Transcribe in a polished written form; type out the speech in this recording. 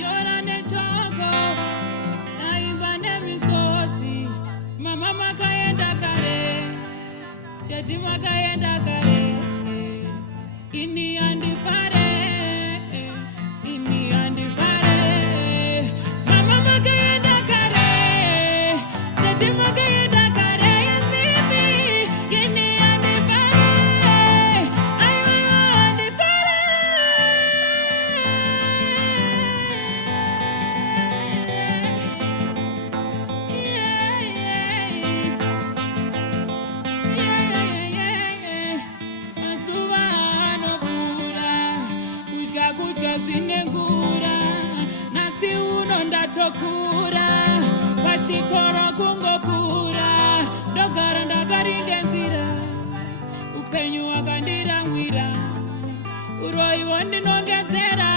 ndanyora nechoko naimba nemisodzi. Mama makaenda kare, dadi makaenda kare, ini andifare, ini andifare. Mama makaenda kare, dadi makaenda kare, mimi ini andifare, ayo andifare. Kudya zvinengura nasi uno ndatokura pachikoro kungofura ndogara ndakaringenzira upenyu hwakandiramwira uroyiwo ndinongedzera